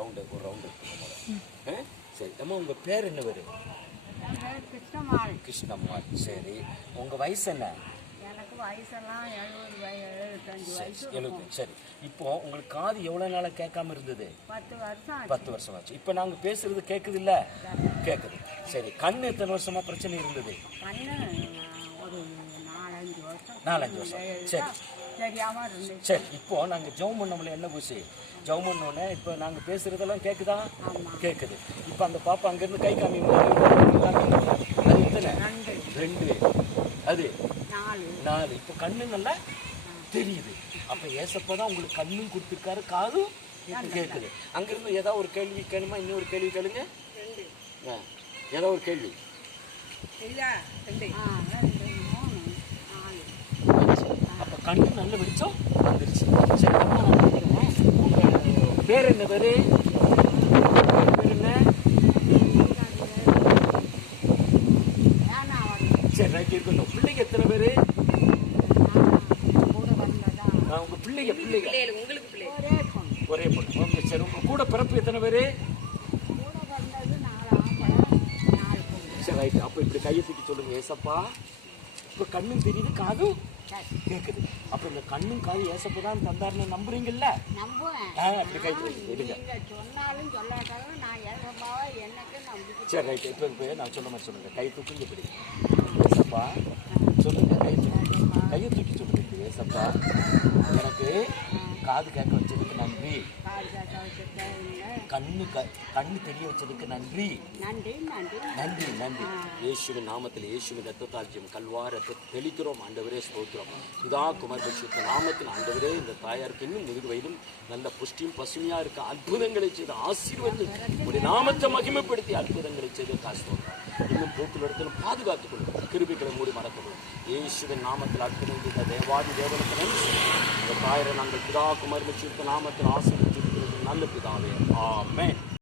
Round இருக்குங்க. சரி அம்மா, உங்கள் பேர் என்ன பேர்? கிருஷ்ணம்மாள். சரி, உங்கள் வயசு என்ன? எனக்கு வயசெல்லாம் 75 வயசு. 70. சரி, இப்போ உங்களுக்கு காது எவ்வளோ நாளாக கேட்காம இருந்தது? 10 வருஷம் ஆச்சு. இப்போ நாங்கள் பேசுறது கேட்குது இல்லை? கேட்குது. சரி, கண் எத்தனை வருஷமா பிரச்சனை இருந்தது? கண்ணு ஒரு 4-5 வருஷம். சரி தெரியாம இருந்துச்சு. சரி, இப்போ நாங்கள் ஜெபம் பண்ணோம்ல, என்ன பூசி ஜெபம் பண்ணோன்னே இப்போ நாங்கள் பேசுறதெல்லாம் கேட்குதா? கேட்குது. இப்போ அந்த பாப்பா அங்கேருந்து கை காமி அது எத்தனை? 2. அது 4. இப்போ கண்ணு நல்லா தெரியுது. அப்போ ஏசப்பா தான் உங்களுக்கு கண்ணும் கொடுத்துருக்காரு, காதும் கேட்குது. அங்கேருந்து ஏதாவது ஒரு கேள்வி கேளுமா? இன்னொரு கேள்வி கேளுங்க. ஏதாவது ஒரு கேள்வி. அப்போ கண்ணு நல்ல வெளிச்சம் வந்துருச்சு. சரி, உங்கள் பேர் என்ன? பேர் என்ன? சரி, ரைட் இருக்கட்டும். பிள்ளைங்க எத்தனை பேர்? உங்கள் பிள்ளைங்க ஒரே பொண்ணு. ஓகே, சரி. உங்கள் கூட பிறப்பு எத்தனை பேர்? சரி, ரைட். அப்போ இப்படி கையை தூக்கி சொல்லுங்க, ஏசப்பா இப்போ கண்ணும் தெரியுது, காதும் கேட்குது. அப்போ இந்த கண்ணும் காது ஏசப்பா தான் தந்தாருன்னு நம்புறீங்கல்ல? அப்படி கை எடுங்க. சரி, ரைட். இப்போ நான் சொன்ன மாதிரி சொல்லுங்க. கை தூக்கி எப்படி? ஏசப்பா சொல்லுங்க. கையை தூக்கி சொல்லுங்க. ஏசப்பா, எனக்கு காது கேட்க வச்சதுக்கு நன்றி, கண்ணு தெரிய வச்சதுக்கு நன்றி. இயேசுவின் நாமத்தில், இயேசுவின் ரத்தத்தால் கல்வாரத்தை தெளிக்கிறோம். ஆண்டவரே ஸ்தோத்திரம். பிதா குமார் பரிசுத்த நாமத்தில் ஆண்டவரே, இந்த தாயாருக்கு இன்னும் முதுகு வயதும் நல்ல புஷ்டியும் பசுமையா இருக்க அற்புதங்களை செய்து ஆசீர்வதித்து ஒரு நாமத்தை மகிமைப்படுத்தி அற்புதங்களை செய்து காசுவோம். இன்னும் போக்குல இடத்திலும் பாதுகாத்துக் கொள்ளும். கிருபைகளை மூடி மறக்கணும். இயேசுவின் நாமத்தில் அற்புதம் செய்த தேவாதி தேவனுக்கு நன்றி. இந்த தாயரை நாங்கள் பிதா குமார் பரிசுத்த நாமத்தில் ஆசீர்வதித்து நல்ல பிதாவே. ஆமென்.